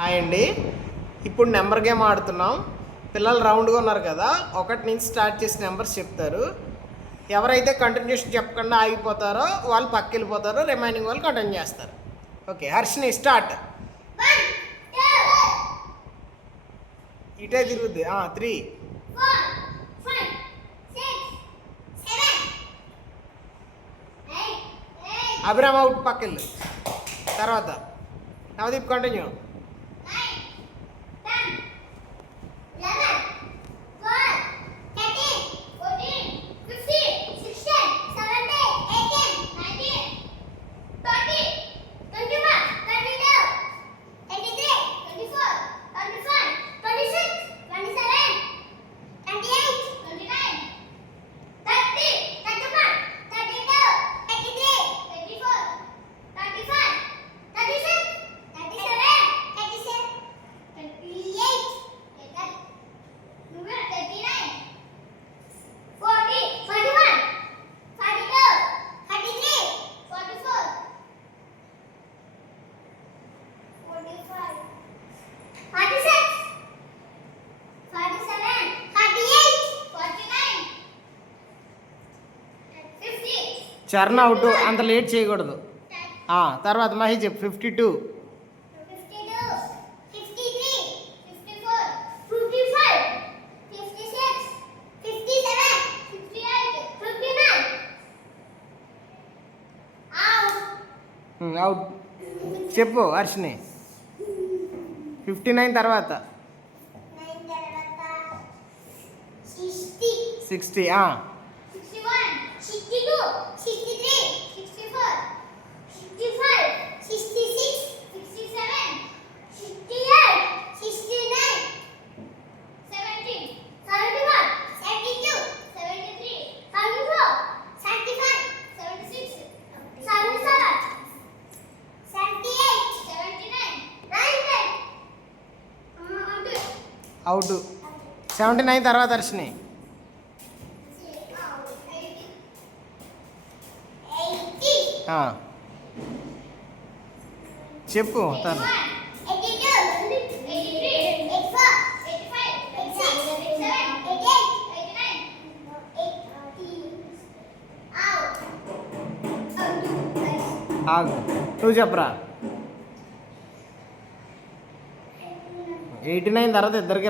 హాయ్ అండి. ఇప్పుడు number game ఆడుతున్నాం. పిల్లలు రౌండ్గా ఉన్నారు కదా, 1 నుంచి స్టార్ట్ చేసి నెంబర్స్ చెప్తారు. ఎవరైతే కంటిన్యూషన్ చెప్పకుండా ఆగిపోతారో వాళ్ళు పక్కకి వెళ్ళిపోతారు, రిమైనింగ్ వాళ్ళు కంటిన్యూ చేస్తారు. ఓకే, హర్షిని స్టార్ట్. ఇటే తిరుగుద్ది. 3 అభిరామ్ అవుట్, పక్కకెళ్ళు. తర్వాత నవదీప్ కంటిన్యూ. 50. చరణ్ అవుట్, అంత లేట్ చేయకూడదు. తర్వాత మహి చెప్పు. 52. 59. అవుట్ చెప్పు హర్షిని. 59 తర్వాత 60. అవుట్. 79 తర్వాత హర్షిని. చెప్పు. నువ్వు చెప్పరా. 89 తర్వాత ఇద్దరికి